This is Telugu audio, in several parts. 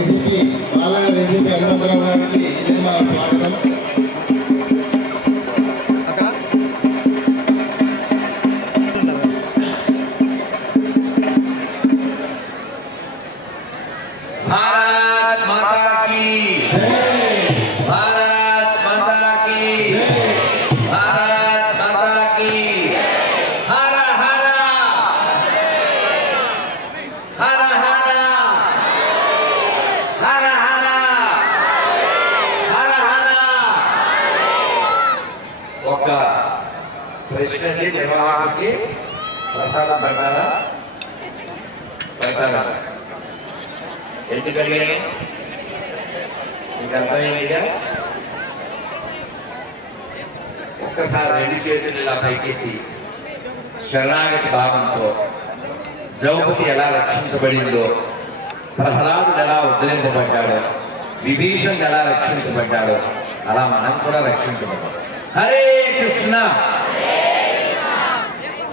ఏసీపీ బాలయ్య ఏసీపీ హనుమంతరావు గారికి ఇది మా స్వాగతం. भारत माता की भारत माता की भारत माता की हर हर हर हर हर हर हर हर ఒక ప్రెసిడెంట్ నిర్వాహకుడికి ప్రసాదం పెట్టారా పెట్టారా ఎందుకు అడిగాను మీకు అర్థమైందిగా ఒక్కసారి రెండు చేతులు ఇలా పైకెత్తి శరణాగతి భావంతో ద్రౌపది ఎలా రక్షించబడిందో ప్రహ్లాదుడు ఎలా ఉద్ధరింపబడ్డాడో విభీషణుడు ఎలా రక్షించబడ్డాడో అలా మనం కూడా రక్షించబడ్డాం. హరే కృష్ణ.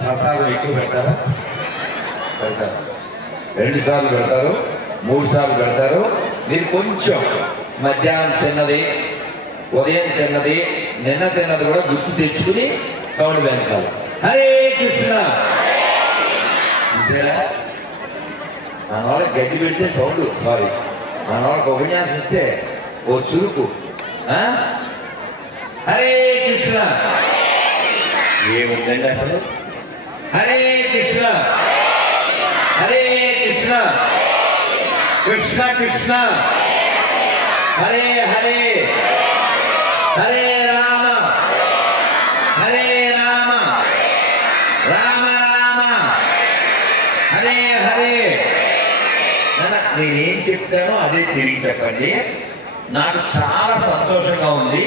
ప్రసాదం ఎక్కువ పెడతారా? పెడతారు. 2 సార్లు పెడతారు, 3 సార్లు పెడతారు. మీరు కొంచెం మధ్యాహ్నం తిన్నది, ఉదయం తిన్నది, నిన్న తిన్నది కూడా గుర్తు తెచ్చుకుని సౌండ్ పెంచాలి. హరే కృష్ణ. మన వాళ్ళకి గడ్డి పెడితే సౌండ్ సారీ, మన వాళ్ళకి ఉపన్యాసం ఇస్తే ఓ చురుకు. హరే కృష్ణ. ఏముందండి అసలు? హరే కృష్ణ హరే కృష్ణ కృష్ణ కృష్ణ హరే హరే హరే రామ హరే రామ రామ రామ హరే హరే. నేనేం చెప్తానో అదే తిరిగి చెప్పండి. నాకు చాలా సంతోషంగా ఉంది.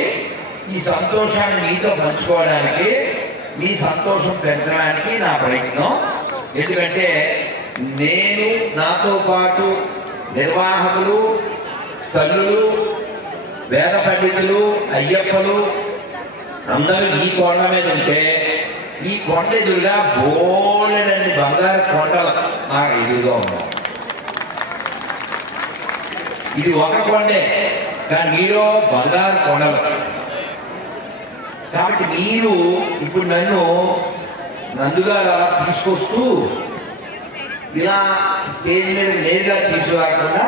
ఈ సంతోషాన్ని మీతో పంచుకోవడానికి, మీ సంతోషం పెంచడానికి నా ప్రయత్నం. ఎందుకంటే నేను, నాతో పాటు నిర్వాహకులు, తల్లులు, వేద పండితులు, అయ్యప్పలు అందరూ ఈ కొండ మీద ఉంటే, ఈ కొండ ఎదురుగా బోలెడన్ని బంగారు కొండలు నాకు ఎదురుగా ఉన్నాయి. ఇది ఒక కొండే, కానీ మీలో బంగారు కొండలు. కాబట్టి మీరు ఇప్పుడు నన్ను నందుగా తీసుకొస్తూ ఇలా స్టేజ్ మీద నేరుగా తీసుకురాకుండా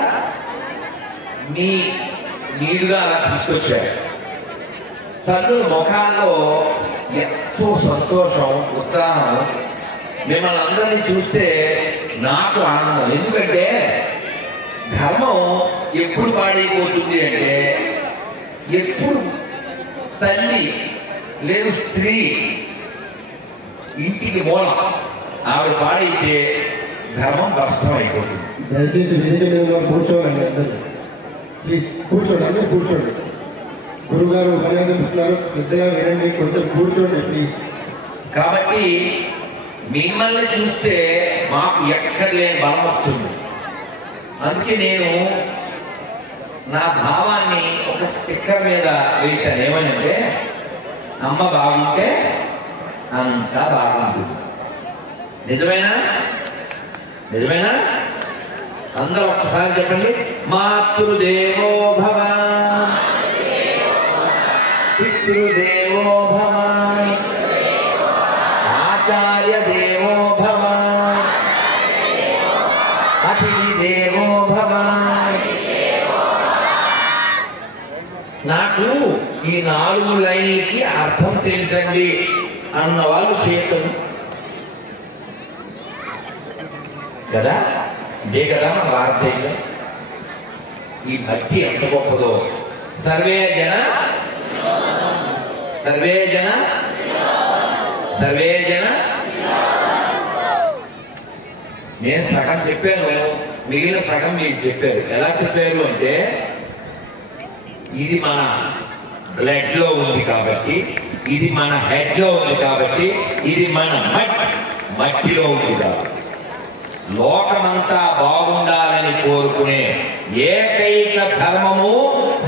మీ నీరుగా అలా తీసుకొచ్చారు. తల్లుల ముఖాల్లో ఎంతో సంతోషం, ఉత్సాహం. మిమ్మల్ని అందరినీ చూస్తే నాకు ఆనందం. ఎందుకంటే ధర్మం ఎప్పుడు పాడైపోతుంది అంటే, ఎప్పుడు తల్లి లేదు స్త్రీ ఇంటికి మూలం ఆవిడ పాడైతే ధర్మం భ్రష్టం అయిపోతుంది. దయచేసి వేదిక మీద కూర్చోవాలండి. అందరూ ప్లీజ్ కూర్చోండి, అందరూ కూర్చోండి. గురుగారు ఉపన్యాసిస్తున్నారు, శ్రద్ధగా వినండి, కొంచెం కూర్చోండి ప్లీజ్. కాబట్టి మిమ్మల్ని చూస్తే మాకు ఎక్కడ లేని బలం వస్తుంది. అందుకే నేను నా భావాన్ని ఒక స్టిక్కర్ మీద వేశాను. ఏమనంటే, అమ్మ బాగుంటే అంతా బాగుంటుంది. నిజమేనా? నిజమేనా? అందరూ ఒక్కసారి చెప్పండి. మాతృదేవో భవ, పితృదేవో భవ, ఆచార్య దేవో భవ, అతిథి దేవో భవ. నాకు ఈ 4 లైన్లకి అర్థం తెలుసండి అన్న వాళ్ళు చేయటం కదా. ఇదే కదా మన భారతదేశం. ఈ భక్తి ఎంత గొప్పదో. సర్వే జన సర్వే జన సర్వే జన. నేను సగం చెప్పాను, మిగిలిన సగం మీకు చెప్పారు. ఎలా చెప్పారు అంటే, ఇది మన బ్లడ్ లో ఉంది కాబట్టి, ఇది మన హెడ్ లో ఉంది కాబట్టి, ఇది మన మట్టిలో ఉంది కాబట్టి, లోకమంతా బాగుండాలని కోరుకునే ఏకైక ధర్మము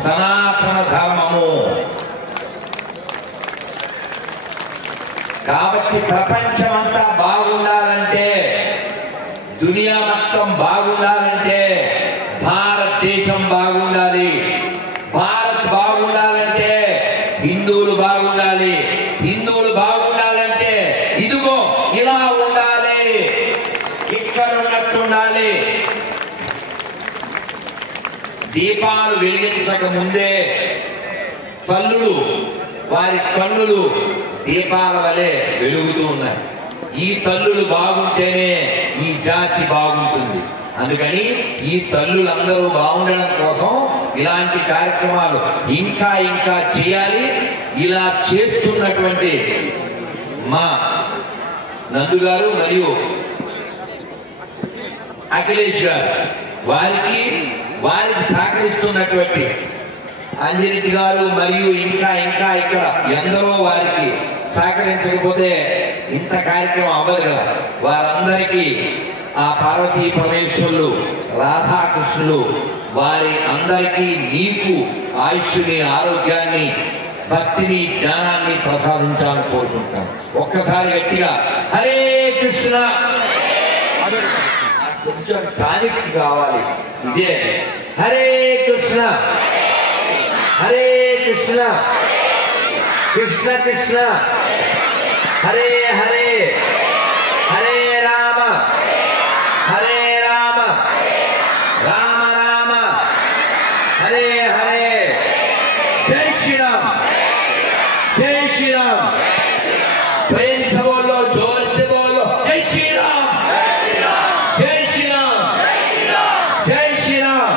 సనాతన ధర్మము. కాబట్టి ప్రపంచమంతా బాగుండాలంటే, దునియా మొత్తం బాగుండాలంటే భారతదేశం దీపాలు వెలిగించక ముందే తల్లులు వారి కన్నులు దీపాల వలె వెలుగుతూ ఉన్నాయి. ఈ తల్లులు బాగుంటేనే ఈ జాతి బాగుంటుంది. అందుకని ఈ తల్లులందరూ బాగుండడం కోసం ఇలాంటి కార్యక్రమాలు ఇంకా ఇంకా చేయాలి. ఇలా చేస్తున్నటువంటి మా నందు గారు మరియు అఖిలేష్ గారు వారికి సహకరిస్తున్నటువంటి అంజిరెడ్డి గారు మరియు ఇంకా ఇంకా ఇక్కడ ఎందరో వారికి సహకరించకపోతే ఇంత కార్యక్రమం అవ్వదు కదా. వారందరికీ ఆ పార్వతీ పరమేశ్వరులు రాధాకృష్ణులు వారి అందరికీ నీకు ఆయుష్ని ఆరోగ్యాన్ని భక్తిని జ్ఞానాన్ని ప్రసాదించాలని కోరుకుంటాను. ఒక్కసారి గట్టిగా హరే కృష్ణ. కొంచెం టానిక్ కావాలి. ఇదే హరే కృష్ణ హరే కృష్ణ కృష్ణ కృష్ణ హరే హరే హరే రామ హరే రామ రామ రామ హరే హరే. జై శ్రీరామ్ జై శ్రీరామ్. प्रेम से बोलो, जोर से बोलो, जय श्री राम जय श्री राम जय श्री राम.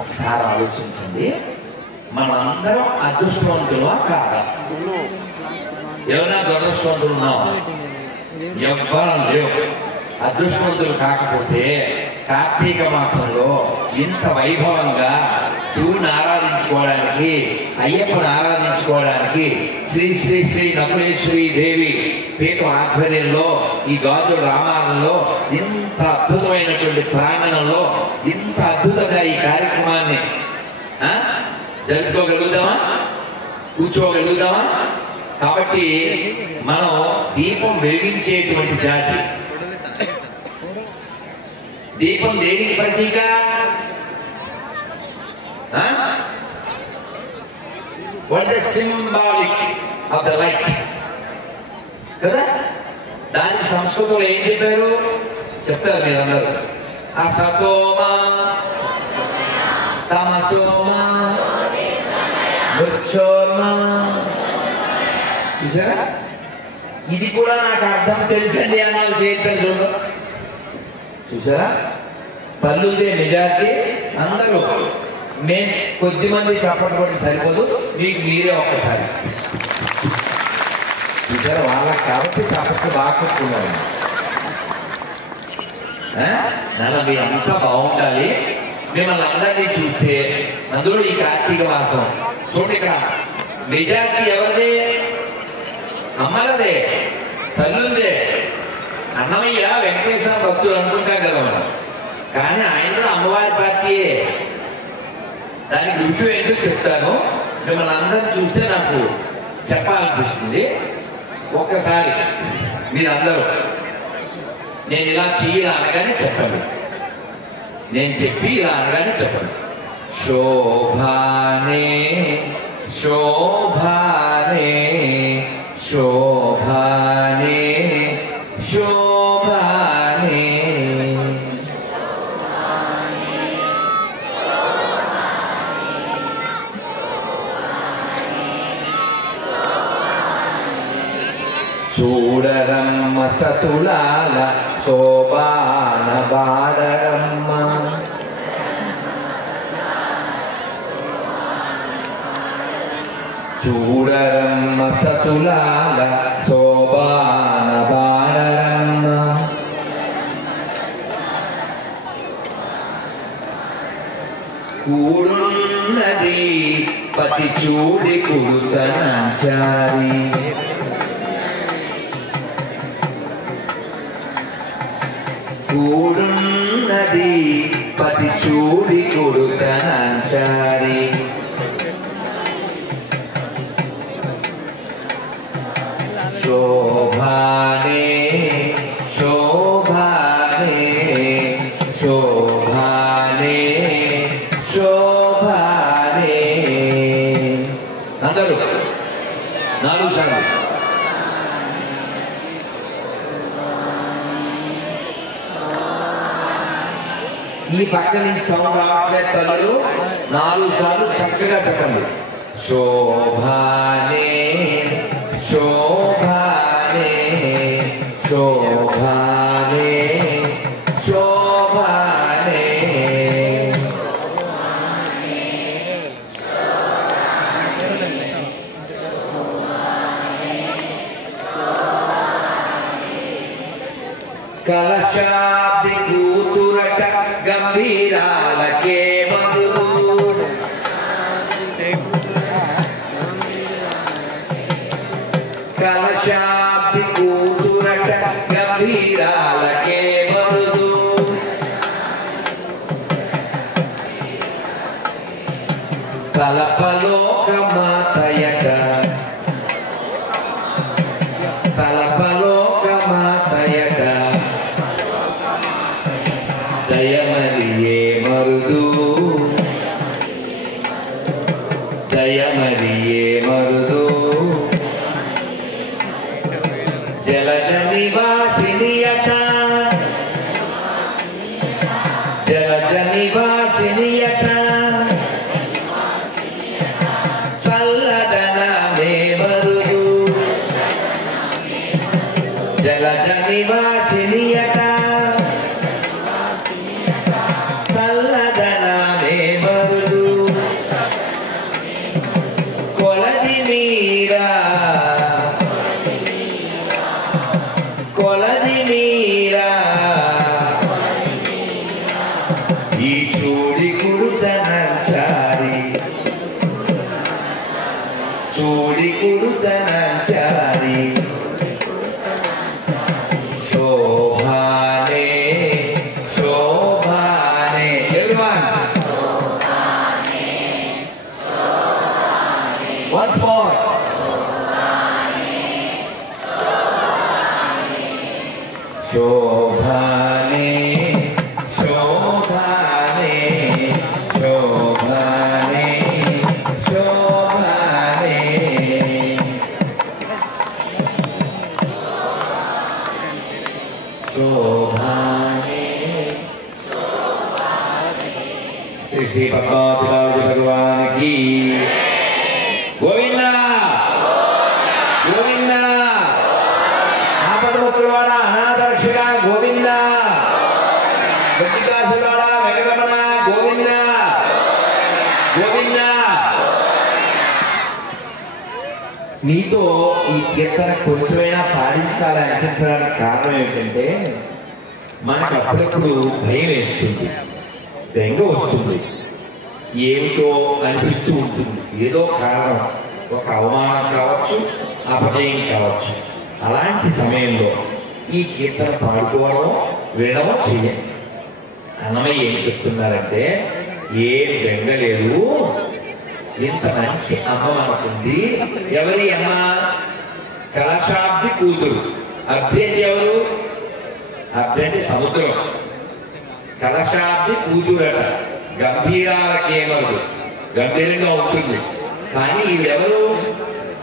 ఒకసారి ఆలోచించండి, మనమందరం అదృష్టవంతులా కాదా? ఎవరైనా దురదృష్టవంతులు ఉన్నావా? ఎవ్వరం లేవు. అదృష్టవంతులు కాకపోతే కార్తీక మాసంలో ఇంత వైభవంగా శివుని ఆరాధించుకోవడానికి, అయ్యప్పని ఆరాధించుకోవడానికి శ్రీ శ్రీ శ్రీ నకులేశ్వరి దేవి పీఠం ఆధ్వర్యంలో ఈ గాజుల రామాలయంలో ఇంత అద్భుతమైనటువంటి ప్రాంగణంలో ఇంత అద్భుతంగా ఈ కార్యక్రమాన్ని జరుపుకోగలుగుతామా? కూర్చోగలుగుతామా? కాబట్టి మనం దీపం వెలిగించేటువంటి జాతి. దీపం దేనికి ప్రతీక? What is the symbolic of the light? కదా? దాని సంస్కృతంలో ఏం చెప్పారు చెప్తారు మీరందరూ. అసతోమా తమసోమా మృత్యోర్మా. చూసారా? ఇది కూడా నాకు అర్థం తెలుసండి అన్నాళ్ళు చేయొద్దని చూసారా? తల్లుదే మెజారిటీ. అందరూ నేను కొద్ది మంది చప్పట్లు కొట్టి సరిపోదు, మీకు మీరే ఒక్కసారి చూసారా? వాళ్ళకి కాబట్టి చప్పట్లు బాగా కొట్టుకున్నారు. మీరు అంతా బాగుండాలి. మిమ్మల్ని అందరినీ చూస్తే అందులో ఈ కార్తీక మాసం చూడండి, ఇక్కడ మెజారిటీ ఎవరిదే? అమ్మలదే, తల్లులదే. అన్నమయ్య వెంకటేశ్వర భక్తులు అనుకుంటాం కదా మనం, కానీ ఆయన కూడా అమ్మవారి పార్టీయే. దానికి రుచి ఏంటో చెప్తాను. మిమ్మల్ని అందరిని చూస్తే నాకు చెప్పాలనిపిస్తుంది. ఒక్కసారి మీరందరూ నేను ఇలా ఇలా అనగానే చెప్పండి. నేను చెప్పి ఇలా అనగానే చెప్పండి. శోభానే శోభానే శోభానే శోభానే. చూడరమ్మ సతులాల శోభాన బాడరమ్మ. చూడరమ్మ సతులాల శోభాన బాడరమ్మ. కూడున్నది పతి చూడి కుడుతనంచారి. కూడున్నది పతి చూడి కొడుతనంచారి. శోభానే శోభానే శోభానే శోభానే. అందరూ 4 సార్లు. ఈ పక్క నుంచి సౌండ్ రావట్లేదు తల్లు 4 సార్లు చక్కగా చెప్పండి. శోభానే శోభానే శోభానే శోభానే. కలశాబ్ది కూతురట గంభీరాలకే మరుదు. కలశాబ్ది కూతురట గంభీరాలకే మరుదు. తలపలోక మాతయట తలపలోక మాతయట దయమరియే మరుదు దయమరియే మరుదు. జలజ నివాసినియట జలజ నివాసినియట చల్లదనమే మరుదు. జలజ నివాసినియట చల్లదనమే మరుదు. కొలది మీరా కొలది మీరా ఈ చూడి కుడుతనంచారి చూడి కుడుతనంచారి. శోభానే శోభానే. Everyone. Once more. శోభానే శోభానే శోభానే శోభానే. శోభానే. Shri Shri Padmavati భగవాన్ की గోవిందా గోవిందా. ఆపదముక్కులవాడ అనాథరక్షక గోవిందా. గట్టికాసులవాడ వెంకటరమణ గోవిందా గోవిందా. నీతో ఈ కీర్తన కొంచెమైనా పాడించాలని అనిపించడానికి కారణం ఏంటంటే మనకు అప్పుడప్పుడు భయం వేస్తుంది, బెంగ వస్తుంది, ఏమిటో అనిపిస్తూ ఉంటుంది. ఏదో కారణం, ఒక అవమానం కావచ్చు, అపజయం కావచ్చు. అలాంటి సమయంలో ఈ కీర్తన పాడుకోవడం వినడం చేయండి. అన్నమయ్య ఏం చెప్తున్నారంటే ఏ బెంగ లేదు, ఇంత మంచి అమ్మ మనకుంది. ఎవరి అమ్మ? కలశాబ్ది కూతురు. అర్ధేంటి ఎవరు? అర్ధేంటి సముద్రం. కలశాబ్ది కూతురట గంభీరాలకేమరు గంభీరంగా ఉంటుంది. కానీ ఇవెవరు?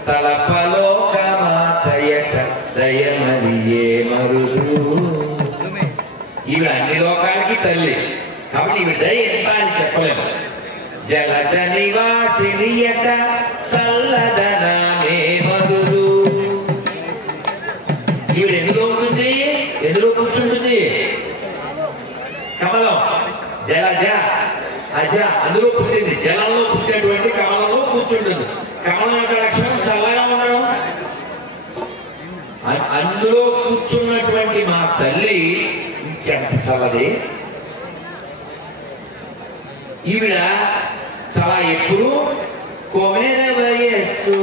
తలపలోక మాతయట దయమరియే మరుదు. ఈవిడ అన్ని లోకాలకి తల్లి కాబట్టి ఈవిడ దయ ఎంత అని చెప్పలేము. జలజ నివాసినియట చల్లదనమే మరుదు. ఈవిడ ఎందులో ఉంటుంది? ఎందులో కూర్చుంటుంది? కమలం. జలజ అజ అందులో పుట్టింది. జలంలో పుట్టినటువంటి కమలంలో కూర్చుంటుంది. కమలం యొక్క లక్షణం చల్లగా ఉండడం. అందులో కూర్చున్నటువంటి మా తల్లి ఇంకెంత చల్లది. ఈవిడ చాలా ఎప్పుడు కొమెర వయస్సు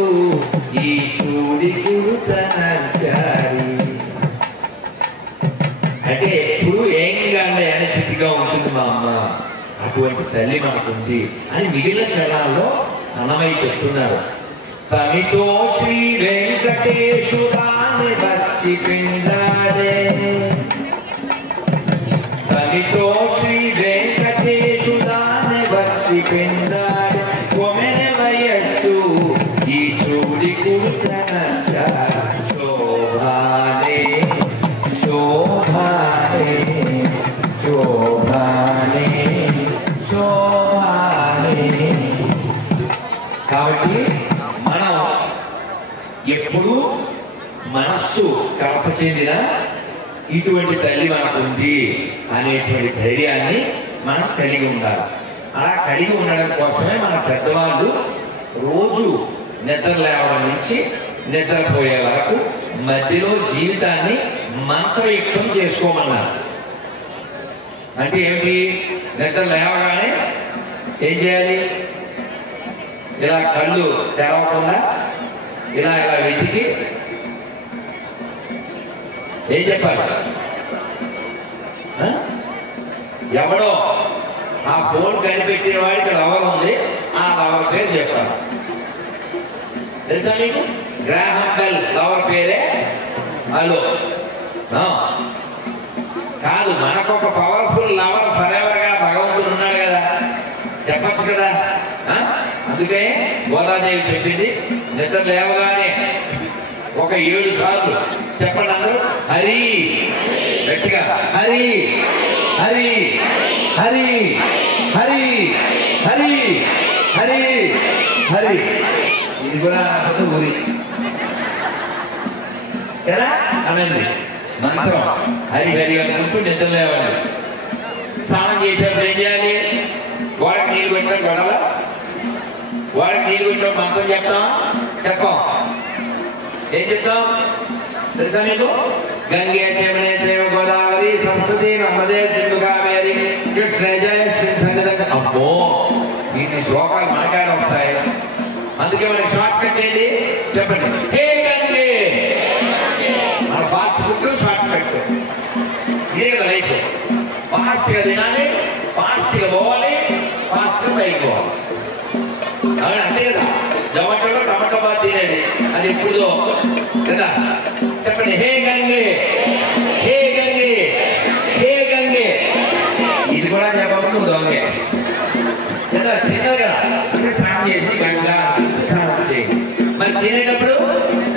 ఈ చూడి కురుతనంచారి అంటే ఎప్పుడు ఏంగా ఎనర్జెటిక్గా ఉంటుంది మా అమ్మ. అటువంటి తల్లి మనకుంది అని మిగిలిన క్షణాల్లో అన్నమయ్య చెప్తున్నారు. తనితో శ్రీ వెంకటేశు దాన్ని వచ్చి పిండాడే. తనితో శ్రీ వెంకటేశు దాన్ని వచ్చి పిండాడే. కొమెర వయస్సు ఈ చూడి కురుతనంచారి. శోభానే శోభానే శోభానే శోభానే. కాబట్టి మనం ఎప్పుడు మనస్సు కలప చెందిన ఇటువంటి తల్లి మనకు ఉంది అనేటువంటి ధైర్యాన్ని మనం కలిగి ఉండాలి. అలా కలిగి ఉండడం కోసమే మన పెద్దవాళ్ళు రోజు నిద్ర లేవడం నుంచి నిద్రపోయే వరకు మధ్యలో జీవితాన్ని మంత్రయుక్తం చేసుకోమన్నారు. అంటే ఏమిటి? నిద్ర లేవగానే ఏం చేయాలి? ఇలా కళ్ళు తెరవకుండా ఇలా ఇలా వెతికి ఏం చెప్పాలి? ఎవడో ఆ ఫోన్ కనిపెట్టిన వాడికి లవర్ ఉంది, ఆ లవర్ పేరు చెప్పాలి. తెలుసా మీకు? గ్రాహం బెల్ లవర్ పేరే హలో. కాదు, మనకొక పవర్ఫుల్ లవర్ ఫర్ ఎవర్ గా భగవంతుడు ఉన్నాడు కదా, చెప్పచ్చు కదా. అందుకే గోదాదేవి చెప్పింది, నిద్ర లేవగానే ఒక 7 సార్లు చెప్పండి అందరూ, హరి, గట్టిగా హరి హరి హరి హరి హరి హరి హరి. ఇది కూడా ఊరి కదా అనండి మంత్రం. హరి హరి అనుకుంటూ నిద్ర లేవాలి. స్నానం చేసేప్పుడు ఏం చేయాలి? గోడకి నీళ్ళు పెట్టడం గొడవ, గోడకి నీళ్ళు పెట్టడం మంత్రం చెప్తాం చెప్పాం. ఏం చెప్తాం తెలుసా మీకు? గంగే యమునే చైవ గోదావరి సరస్వతి నర్మదే సింధు కావేరి కృష్ణ. అమ్మో, ఇన్ని శ్లోకాలు మనకాడ వస్తాయి. అందుకే మనకి షార్ట్ కట్ ఏంటి చెప్పండి? హే గంగే. మన ఫాస్ట్ ఫుడ్ షార్ట్ కట్, ఇదే కదా లైఫ్. ఫాస్ట్ గా తినాలి, ఫాస్ట్ గా పోవాలి, ఫాస్ట్ గా పైకి పోవాలి. అవును, అంతే కదా. జొమాటోలో టమాటో బాత్ తినేది అది ఎప్పుడో కదా. చెప్పండి, హే గంగే, హే గంగే, హే గంగే. ఇది కూడా చెప్పకుండా దొంగే కదా, చిన్నగా అంటే స్నానం చేసి గంగా స్నానం చేయండి. మరి తినేటప్పుడు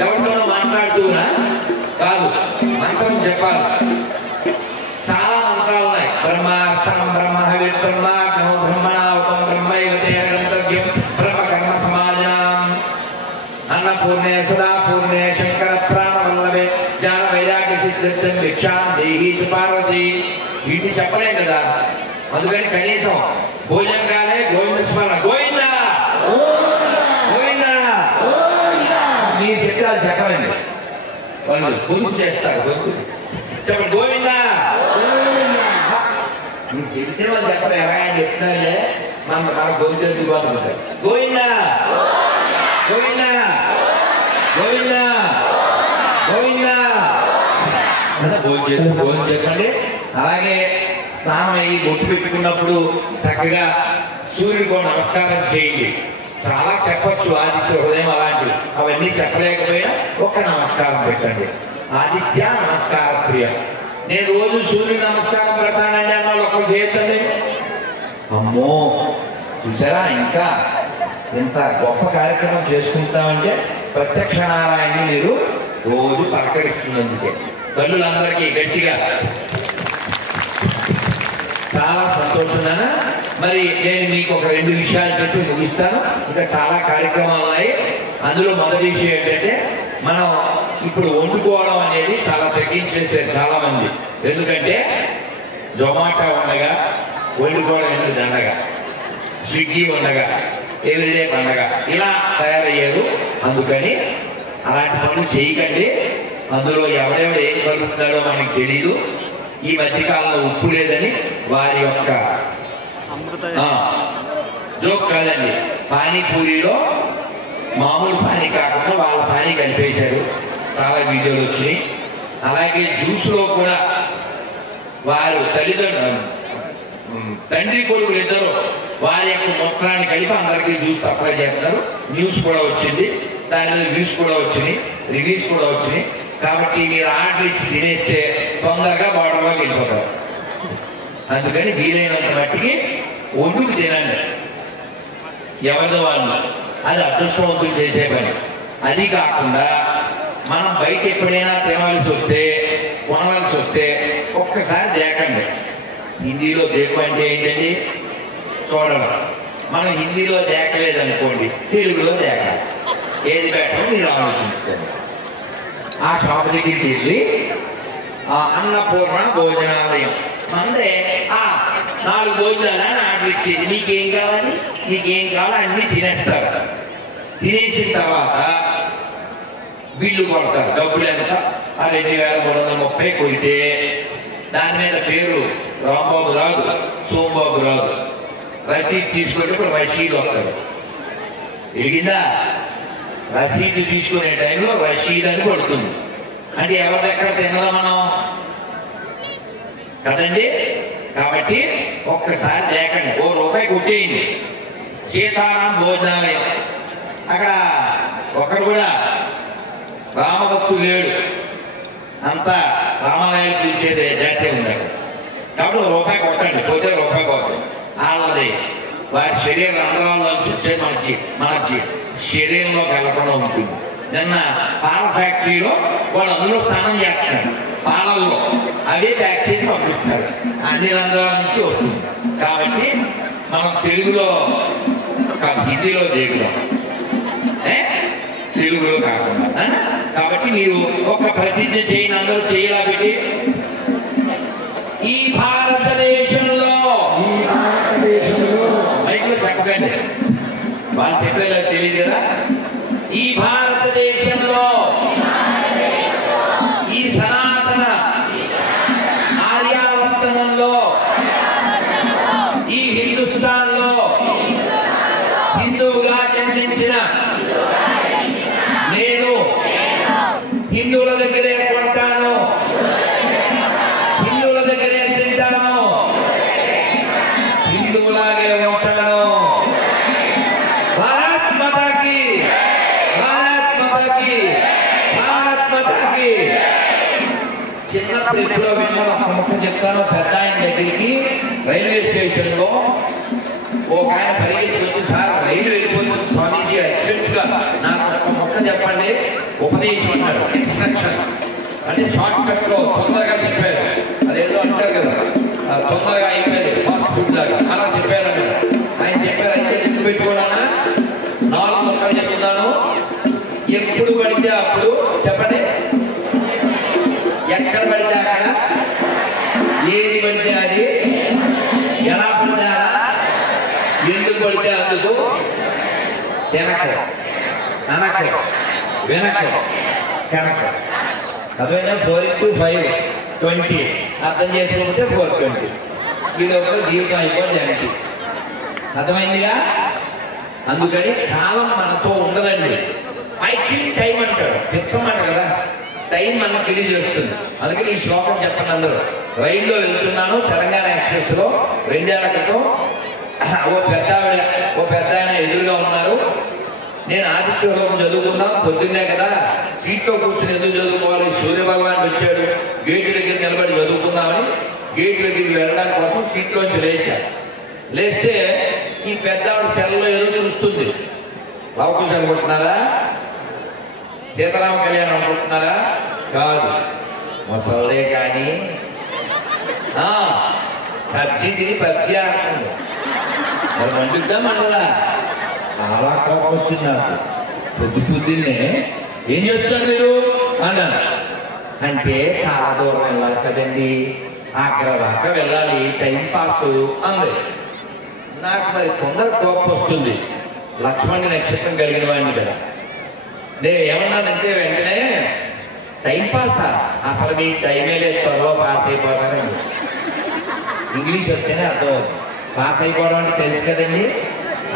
ఎవరితోనో మాట్లాడుతూనా కాదు, మంత్రం చెప్పాలి. చాలా మంత్రాలు ఉన్నాయి. బ్రహ్మార్థం బ్రహ్మ హవిత్ బ్రహ్మాగ్నో బ్రహ్మణావతం బ్రహ్మైవతే గంతవ్యం బ్రహ్మ కర్మ సమాజనం అన్నపూర్ణే సదాపూర్ణే శంకర ప్రాణవల్లభే జ్ఞాన వైరాగ్య సిద్ధిర్థం భిక్షాం దేహి పార్వతి. వీటిని చెప్పలేం కదా. అందుకని కనీసం భోజనం కాలే గోవింద స్మరణ, గోవింద గోవింద. మీరు చెప్తే అది చెప్పాలండి, వాళ్ళు గొంతు చేస్తారు. గొంతు చెప్పండి, గోవింద. మీరు చెప్తే వాళ్ళు చెప్పరు, ఎలాగని చెప్తున్నారులే మన గొంతు ఎందుకు అనుకుంటారు. గోవింద గోవింద గోవింద గోవింద అంటే భోజనం చెప్పండి. అలాగే స్నానం అయ్యి బొట్టు పెట్టుకున్నప్పుడు చక్కగా సూర్యుడికి నమస్కారం చేయండి. చాలా చెప్పచ్చు, ఆదిత్య హృదయం అలాంటివి. అవన్నీ చెప్పలేకపోయినా ఒక్క నమస్కారం పెట్టండి. ఆదిత్య నమస్కార ప్రియ. నేను రోజు సూర్యుడు నమస్కారం పెడతానండి అన్న వాళ్ళు ఒకరు చేయొద్దండి. అమ్మో, చూసారా ఇంకా ఎంత గొప్ప కార్యక్రమం చేసుకుంటామంటే ప్రత్యక్ష నారాయణని మీరు రోజు పలకరిస్తున్నందుకే. తల్లులందరికీ గట్టిగా చాలా సంతోషంగా. మరి నేను మీకు ఒక 2 విషయాలు చెప్పి ముగిస్తాను. ఇంకా చాలా కార్యక్రమాలు ఉన్నాయి. అందులో మొదటి విషయం ఏంటంటే, మనం ఇప్పుడు వండుకోవడం అనేది చాలా తగ్గించేసారు చాలా మంది. ఎందుకంటే జొమాటో ఉండగా వండుకోవడం ఎందుకు దండగా, స్విగ్గీ ఉండగా ఎవ్రీడే పండగ ఇలా తయారయ్యారు. అందుకని అలాంటి పనులు చేయకండి. అందులో ఎవడెవడు ఏం కలుపుతున్నాడో మనకి తెలీదు. ఈ మధ్యకాలంలో ఉప్పు లేదని వారి యొక్క జోక్ కాదండి, పానీపూరిలో మామూలు పానీ కాకుండా వాళ్ళ పానీ కలిపేశారు. చాలా వీడియోలు వచ్చినాయి. అలాగే జ్యూస్లో కూడా వారు తండ్రి కొడుకులు ఇద్దరు వారి యొక్క మొత్తాన్ని కలిపి అందరికీ జ్యూస్ సప్లై చేస్తున్నారు. న్యూస్ కూడా వచ్చింది, దాని మీద వ్యూస్ కూడా వచ్చినాయి, రివ్యూస్ కూడా వచ్చినాయి. కాబట్టి మీరు ఆర్డర్ ఇచ్చి తినేస్తే తొందరగా బార్డర్లోకి వెళ్ళిపోతారు. అందుకని వీలైనంత మట్టికి వండుకు తినండి ఎవరిదో వాళ్ళు. అది అదృష్టవంతులు చేసే పని. అది కాకుండా మనం బయట ఎప్పుడైనా తినవలసి వస్తే కొనవలసి వస్తే ఒక్కసారి దేకండి. హిందీలో దేకు అంటే ఏంటండి? చూడడం. మనం హిందీలో దేకలేదు అనుకోండి, తెలుగులో దేకాలి. ఏది బెటర్ మీరు ఆలోచించుకోండి. ఆ షాప్ దగ్గరికి వెళ్ళి అన్నపూర్ణ భోజనాలయం అంటే 4 భోజనాలని ఆర్డర్ ఇచ్చేది. నీకేం కావాలి అన్నీ తినేస్తారు. తినేసిన తర్వాత బిల్లు కొడతారు. డబ్బులు ఎంత? 2330 కొడితే దాని మీద పేరు రాంబాబు రాదు, సోంబాబు రాదు. రసీదు తీసుకుంటే ఇప్పుడు రసీదు వస్తారు. ఎరిగిందా? రసీదు తీసుకునే టైంలో రసీదు అని పడుతుంది. అంటే ఎవరి దగ్గర తినదా మనం కదండి. కాబట్టి ఒక్కసారి లేకండి, ₹1 కొట్టేయండి. సీతారాం భోజనాలయం. అక్కడ ఒకడు కూడా రామభక్తుడు లేడు, అంతా రామాలయం పిలిచేదే జాతీయ ఉంది అక్కడ. కాబట్టి ₹1 కొట్టండి, పోతే ₹1 కొట్టండి. వాళ్ళది వారి శరీర రంధ్రాల్లోంచి వచ్చే మనకి శరీరంలో కలపడం ఉంటుంది. నిన్న పాల ఫ్యాక్టరీలో వాళ్ళు అందులో స్నానం చేస్తున్నారు, పాలల్లో అవే ప్యాక్ చేసి పంపిస్తారు. అన్ని రంధ్రాల నుంచి వస్తుంది. కాబట్టి మనం తెలుగులో హిందీలో దిగుతాం, తెలుగులో కాకుండా. కాబట్టి మీరు ఒక ప్రతిజ్ఞ చేయండి, అందరూ చేయాలా పెట్టి. ఈ భారతదేశంలో మైక్లో చెప్పకండి, వాళ్ళు చెప్పేలా తెలియదు కదా. ఈ భారతదేశంలో ఈ సనాతన ఆర్యావర్తనంలో ఈ హిందుస్థాన్లో హిందువుగా జన్మించిన నేను హిందువుల దగ్గరే కొంటాను, హిందువుల దగ్గరే తింటాను, హిందువులాగే ఉంటాను. భారత్ మాతాకి, భారత్ మాతాకి, భారత్ మాతాకి. చిన్నప్పుడు ఎప్పుడో విన్నాను, ఒక ముక్క చెప్తాను. పెద్ద ఆయన దగ్గరికి రైల్వే స్టేషన్లో ఒక ఆయన పరిగెత్తి వచ్చి, సార్ రైలు వెళ్ళిపోతుంది స్వామీజీ, అర్జెంటుగా నాకు ఒక ముక్క చెప్పండి, ఉపదేశం అన్నాడు. ఇన్స్ట్రక్షన్ అంటే షార్ట్ కట్ లో తొందరగా చెప్పారు. అదేదో అంటారు కదా, తొందరగా అయిపోయింది ఫాస్ట్ ఫుడ్ లాగా, అలా చెప్పారన్నాడు. ఆయన చెప్పారు, అయితే ఎందుకు పెట్టుకోవాలన్నా 4 ముక్కలు చెప్తున్నాను. ఎప్పుడు పడితే అప్పుడు చెప్పండి, ఎక్కడ పడితే అక్కడ, ఏది పడితే అది, ఎలా పడితే అలా, ఎందుకు పడితే అందుకు, వెనక అనక వెనక కనక. అర్థమైనా? 4x5 20. అర్థం చేసుకోకపోతే 420. ఇది ఒక జీవితం అయిపోయింది అంటే. అర్థమైందిగా? అందుకని కాలం మనతో ఉండదండి. ఐ కిల్ టైం అంటాడు, పిచ్చమాట కదా. టైం మనకు తెలియజేస్తుంది. అందుకని ఈ శ్లోకం చెప్పండి అందరూ. రైల్లో వెళ్తున్నాను, తెలంగాణ ఎక్స్ప్రెస్ లో 2 ఏళ్ల క్రితం. ఓ పెద్ద ఆయన ఎదురుగా ఉన్నారు. నేను ఆదిత్యలోకం చదువుకున్నాం, పొద్దున్నే కదా, సీట్లో కూర్చుని ఎందుకు చదువుకోవాలి, సూర్య భగవాన్ వచ్చాడు, గేటు దగ్గర నిలబడి చదువుకుందామని గేటు దగ్గరికి వెళ్ళడానికి కోసం సీట్లోంచి లేస్తే ఈ పెద్దవాడి సెలలో ఏదో తెలుస్తుంది. లవకుశ అనుకుంటున్నారా? సీతారామ కళ్యాణం అనుకుంటున్నారా? కాదు, ముసలే కానీ సబ్జీ తిని పబ్జీ ఆడుతుంది. మరి మండుద్దాం మండలా. చాలా కోపం వచ్చింది నాకు. పొద్దున్నే ఏం చేస్తున్నారు మీరు అన్నాను. అంటే చాలా దూరం వెళ్ళాలి కదండి, ఆగ్రా దాకా వెళ్ళాలి, టైం పాస్ అంది. నాకు మరి తొందర కోపం వస్తుంది. లక్ష్మణ్ నక్షత్రం కలిగిన వాడిని కదా. నేను ఏమన్నానంటే వెంటనే, టైం పాసా, అసలు మీ టైమే లేదు, త్వరలో పాస్ అయిపోతారని. ఇంగ్లీష్ వస్తేనే అర్థం. పాస్ అయిపోవడం అంటే తెలుసు కదండి.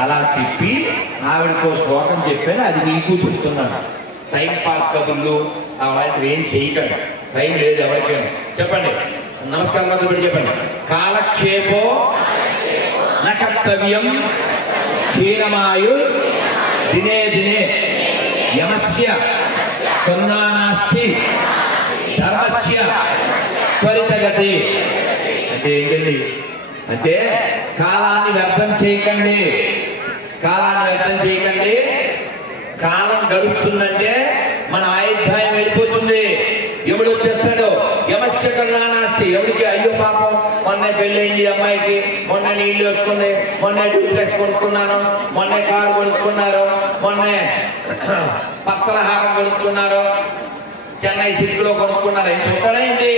అలా చెప్పి ఆవిడకు శ్లోకం చెప్పాను, అది మీకు చెప్తున్నాను. టైం పాస్ కబుర్లు అలాంటివి ఏం చేయకండి, టైం లేదు ఎవరికైనా. చెప్పండి, నమస్కారం మొదలుపెట్టి చెప్పండి. కాలక్షేపో న కర్తవ్యం క్షీణమాయు దినే దినే యమస్య కరుణానాస్తి ధర్మస్య త్వరితగతి. అంటే ఏంటండి? అంటే కాలాన్ని వ్యర్థం చేయకండి, కాలాన్ని వ్యర్థం చేయకండి. కాలం గడుపుతుందంటే మన ఆయుర్దాయం వెళ్ళిపోతుంది. ఎవడు వచ్చేస్తాడో యమస్య కరుణానాస్తి. ఎవరికి అయ్యో పాపం మొన్న పెళ్ళయింది అమ్మాయికి, మొన్న నీళ్ళు వేసుకుంది, మొన్న డూప్లెక్స్ కొనుక్కున్నాను, మొన్న కారు కొనుక్కున్నారు, మొన్న పచ్చలహారం కొనుక్కున్నారు, చెన్నై సిటీలో కొనుక్కున్నారు. ఆయన చెప్తాడా ఏంటి?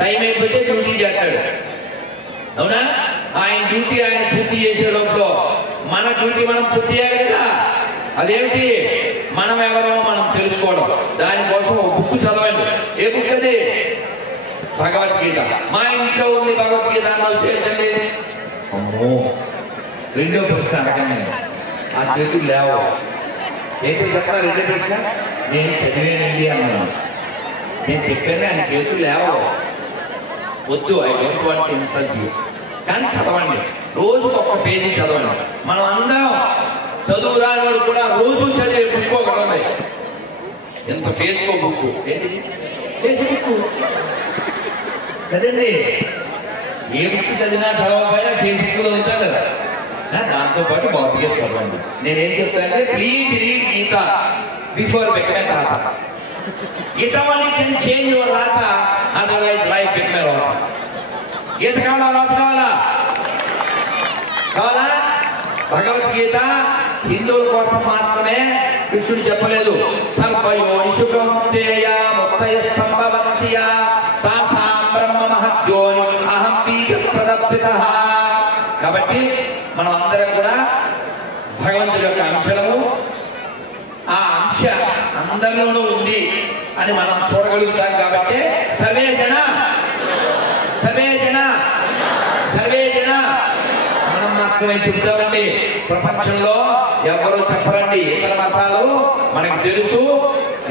టైం అయిపోతే డ్యూటీ చేస్తాడు. అవునా? ఆయన డ్యూటీ ఆయన పూర్తి చేసే లోపల మన డ్యూటీ మనం పూర్తి చేయాలి కదా. అదేమిటి? మనం ఎవరో మనం తెలుసుకోవడం. దానికోసం ఒక బుక్ చదవండి. ఏ బుక్ అది? భగవద్గీత. మా ఇంట్లో ఉంది భగవద్గీత అన్నది చేతండి. అమ్మో, రెండో ప్రశ్న అడగండి. ఆ చేతులు లేవు. ఏంటో చెప్పాలి. రెండో ప్రశ్న నేను చదివేనండి అన్నాను. నేను చెప్పాను ఆయన చేతులు లేవు. వద్దు, I don't want insult you. కానీ చదవండి, రోజు ఒక పేజీ చదవండి. మనం అందరం చదువు రాని వాడు కూడా రోజు చదివే బుక్ ఒకటి ఉంది. ఎంత ఫేస్బుక్ బుక్ ఏంటిది? ఫేస్బుక్ కదండి. ఏ బుక్ చదివినా చదవకపోయినా ఫేస్బుక్లో ఉంటారు కదా. దాంతోపాటు భగవద్గీత చదవండి. నేనేం చెప్తానంటే please read Gita before becoming తాత. గీత వల్ల కెన్ చేంజ్ యువర్ రాత, అదర్వైజ్ లైఫ్ బికమ్ రాత. గీత కావాలా? రాత కావాలా? కావాలా? భగవద్గీత హిందువుల కోసం మాత్రమే కృష్ణుడు చెప్పలేదు. సర్వయోనిషు కౌంతేయ ముక్తయ సంభవంత్య తాసాం బ్రహ్మ మహద్యోని అహం బీజ ప్రదప్పితః. కాబట్టి మనం అందరం కూడా భగవంతుడి యొక్క అంశము. ఆ అంశ అందరిలోనూ ఉంది అని మనం చూడగలుగుతాం. కాబట్టి సర్వే జన సర్వే జన సర్వే జన మనం మాత్రమే చెప్తామండి. ప్రపంచంలో ఎవరు చెప్పరండి. ఇతర మతాలు మనకు తెలుసు.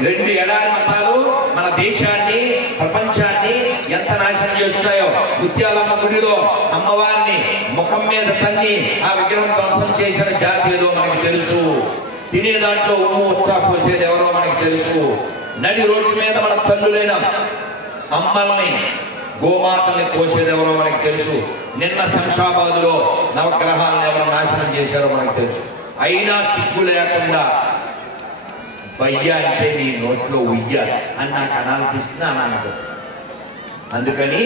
రెండు ఎడారి మతాలు మన దేశాన్ని ప్రపంచాన్ని ఎంత నాశనం చేస్తున్నాయో. ముత్యాలమ్మ గుడిలో అమ్మవారిని ముఖం మీద తన్ని ఆ విగ్రహం ధ్వంసం చేసిన జాతి ఏదో మనకు తెలుసు. తినే దాంట్లో ఉమ్ము ఉత్సాహ పోసేది ఎవరో మనకు తెలుసు. నడి రోడ్డు మీద మన తల్లులైన అమ్మల్ని గోమాతల్ని కోసేది ఎవరో మనకు తెలుసు. నిన్న శంషాబాదులో నవగ్రహాలను ఎవరు నాశనం చేశారో మనకు తెలుసు. అయినా సిగ్గు లేకుండా బయ్య అంటే నీ నోట్లో ఉయ్యాలి అని నాకు అనాలనిపిస్తుంది, అనాలనిపిస్తుంది. అందుకని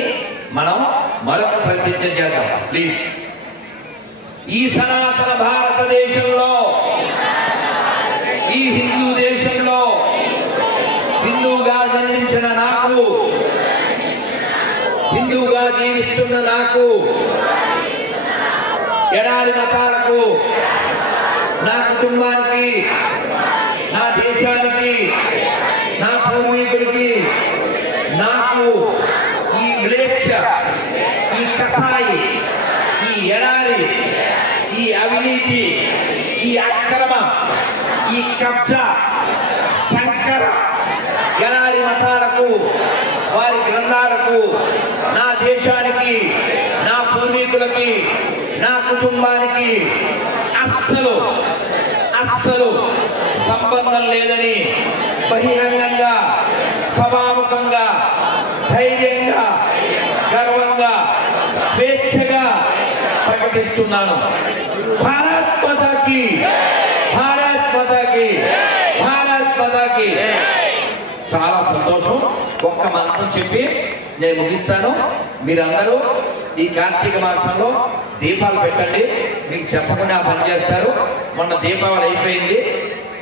మనం మరొక ప్రతిజ్ఞ చేద్దాం ప్లీజ్. ఈ సనాతన భారతదేశంలో, ఈ హిందూ దేశంలో హిందూగా జన్మించిన నాకు, హిందూగా జీవిస్తున్న నాకు, ఎడారి మతాలకు, నా కుటుంబానికి, నా దేశానికి, నా పూర్వీకులకి, నాకు ఈ మ్లేచ్ఛ, ఈ కసాయి, ఈ ఎడారి, ఈ అవినీతి, ఈ అక్రమ, ఈ కబ్జా, సంకర ఎడారి మతాలకు, వారి గ్రంథాలకు, నా దేశానికి, నా పూర్వీకులకి, నా కుటుంబానికి అస్సలు అస్సలు సంబంధం లేదని బహిరంగంగా, సభాముఖంగా, ధైర్యంగా, గర్వంగా, స్వేచ్ఛగా ప్రకటిస్తున్నాను. భారత్ మాతాకి, భారత్ మాతాకి, భారత్ మాతాకి. చాలా సంతోషం. ఒక్క మంత్రం చెప్పి నేను ముగిస్తాను. మీరందరూ ఈ కార్తీక మాసంలో దీపాలు పెట్టండి. మీకు చెప్పకుండా పని చేస్తారు. మొన్న దీపావళి అయిపోయింది.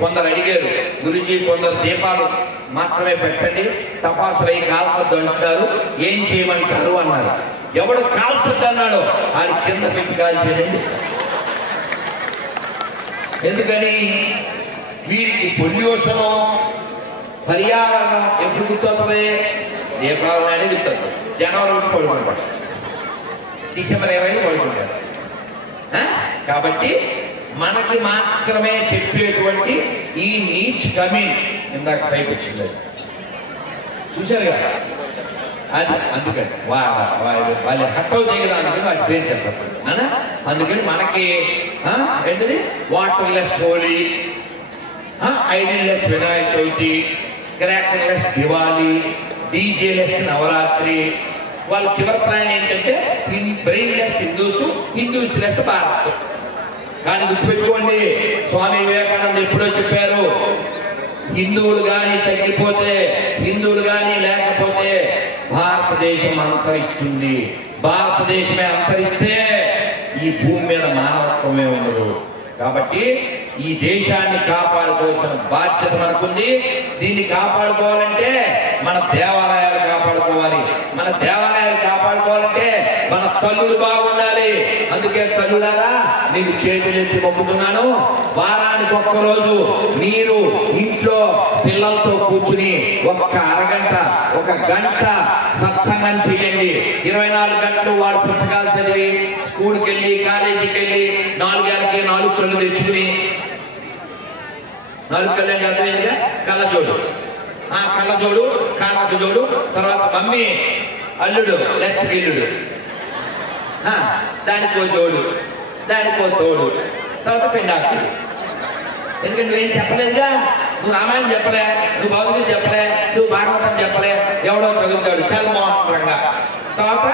కొందరు అడిగారు, గురుజీ కొందరు దీపాలు మాత్రమే పెట్టండి, తపాసులు అయి కాల్చొద్దు అంటారు, ఏం చేయమంటారు అన్నారు. ఎవడు కాల్చొద్దు అన్నాడో ఆయన కింద పెట్టి కాల్చేయండి. ఎందుకని? వీరికి పొల్యూషను, పర్యావరణం ఎప్పుడు గుర్తవుతుంది? దీపావళి నాడే గుర్తవుతుంది. జనవరి 1 పడుకుంటాడు, డిసెంబర్ 20 పడుకుంటాడు. కాబట్టి మనకి మాత్రమే చెప్పేటువంటి ఈ నీచ్ కమింగ్ ఇందాక పైకి వచ్చింది, చూశారు కదా. అది అందుకని వాళ్ళు హట్ అవుతాయి కదా, అందుకని వాటి పేరు చెప్పారు. అందుకని మనకి ఏంటిది? వాటర్లెస్ హోలీ, ఐడిల్లెస్ వినాయక చవితి, క్రాకర్లెస్ దివాలి, డీజేలెస్ నవరాత్రి. వాళ్ళ చివరి ప్లాన్ ఏంటంటే brainless Hindus, Hindus less Bharat. కానీ గుర్తుపెట్టుకోండి, స్వామి వివేకానంద ఎప్పుడో చెప్పారు, హిందువులు కానీ తగ్గిపోతే, హిందువులు కానీ లేకపోతే భారతదేశం అంతరిస్తుంది. భారతదేశమే అంతరిస్తే ఈ భూమి మీద మానవత్వమే ఉండదు. కాబట్టి ఈ దేశాన్ని కాపాడుకోవాల్సిన బాధ్యత మనకుంది. దీన్ని కాపాడుకోవాలంటే మన దేవాలయాలు కాపాడుకోవాలి. మన దేవాలయాలు కాపాడుకోవాలంటే మన తల్లులు బాగుండాలి. అందుకే తల్లులారా మీకు చేతులెత్తి మొక్కుతున్నాను, వారానికి ఒక్కరోజు మీరు ఇంట్లో పిల్లలతో కూర్చుని ఒక్క అరగంట, ఒక గంట సత్సంగం చేయండి. 24 గంటలు వాడు పుస్తకాలు చదివి స్కూల్కి వెళ్ళి కాలేజీకి వెళ్ళి 4 ఏళ్ళకి 4 కళ్ళు తెచ్చుకుని, 4 కళ్ళు అంటే అర్థమైందిగా, కళ్ళజోడు, ఆ కళ్ళజోడు, కాళ్ళకు జోడు, తర్వాత మమ్మీ అల్లుడు లెచ్చగిల్లుడు, దానికో జోడు, దానికో తోడు, తర్వాత పెండాకుడు. ఎందుకంటే నువ్వేం చెప్పలేదుగా, నువ్వు రామాయణం చెప్పలే, నువ్వు భగవద్గీత చెప్పలే, నువ్వు భాగవతం చెప్పలే, ఎవడో చదువుతాడు చల్మోహన్ రంగా. తర్వాత